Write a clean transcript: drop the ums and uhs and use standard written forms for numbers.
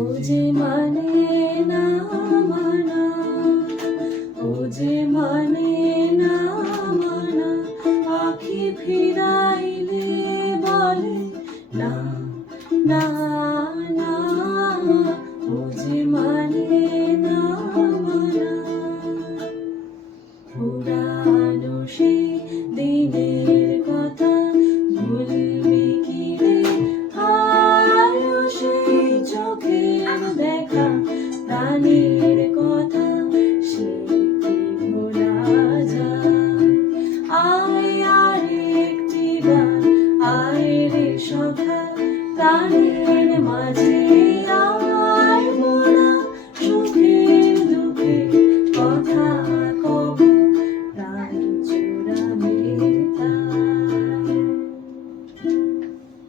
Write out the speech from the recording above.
ও যে মানে না মানা, ও যে মানে না মানা, আখি ফিরাইলে বলে না না না, ও যে মানে না মানা। পুরানো সেই দিনের কথা ভুলবি কি রে, আয়ো সেই চোখের দেখা প্রাণের কথা, সে কি ভোলা যায়? আয় আর একটি বার, আয় রে সখা প্রাণের মাঝে